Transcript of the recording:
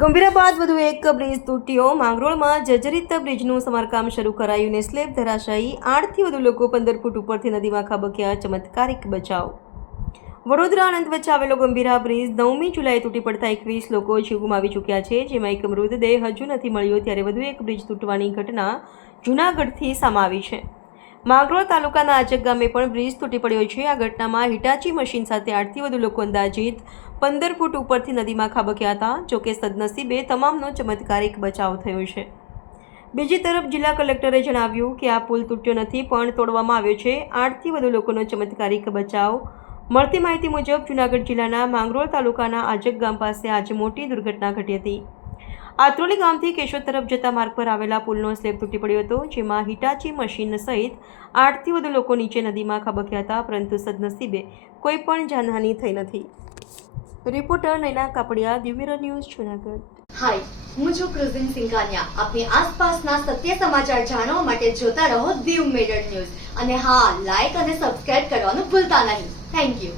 ગંભીરા બાદ વધુ એક બ્રિજ તૂટ્યો. માંગરોળમાં જર્જરિત બ્રિજનું સમારકામ શરૂ કરાયું ને સ્લેબ ધરાશાયી. 8થી વધુ લોકો 15 ફૂટ ઉપરથી નદીમાં ખાબક્યા. ચમત્કારિક બચાવ. વડોદરા આણંદ વચ્ચે આવેલો ગંભીરા બ્રિજ 9મી જુલાઈએ તૂટી પડતા 21 લોકો જીવ ગુમાવી ચૂક્યા છે, જેમાં એક મૃતદેહ હજુ નથી મળ્યો. ત્યારે વધુ એક બ્રિજ તૂટવાની ઘટના જૂનાગઢથી સામે આવી છે. માંગરોળ તાલુકાના આજક ગામે પણ બ્રિજ તૂટી પડ્યો છે. આ ઘટનામાં હિટાચી મશીન સાથે 8થી વધુ લોકો અંદાજિત 15 ફૂટ ઉપરથી નદીમાં ખાબક્યા હતા. જોકે સદનસીબે તમામનો ચમત્કારિક બચાવ થયો છે. બીજી તરફ જિલ્લા કલેક્ટરે જણાવ્યું કે આ પુલ તૂટ્યો નથી પણ તોડવામાં આવ્યો છે. 8થી વધુ લોકોનો ચમત્કારિક બચાવ. મળતી માહિતી મુજબ જૂનાગઢ જિલ્લાના માંગરોળ તાલુકાના આજક ગામ પાસે આજે મોટી દુર્ઘટના ઘટી હતી. આત્રોલી ગામથી કેશોદ તરફ જતા માર્ગ પર આવેલા પુલનો સ્લેબ તૂટી પડ્યો હતો, જેમાં હિટાચી મશીન સહિત 8થી વધુ લોકો નીચે નદીમાં ખાબક્યા હતા, પરંતુ સદનસીબે કોઈ પણ જાનહાનિ થઈ નથી. રિપોર્ટર નૈના કાપડિયા, દિવ્ય ન્યૂઝ, જૂનાગઢ. હાય, હું છું ક્રુઝિન સિંઘાનિયા. આપની આસપાસના સત્ય સમાચાર જાણવા માટે જોતા રહો દીવ મિરર ન્યૂઝ અને હા, લાઈક અને સબસ્ક્રાઇબ કરવાનું ભૂલતા નહીં. Thank you.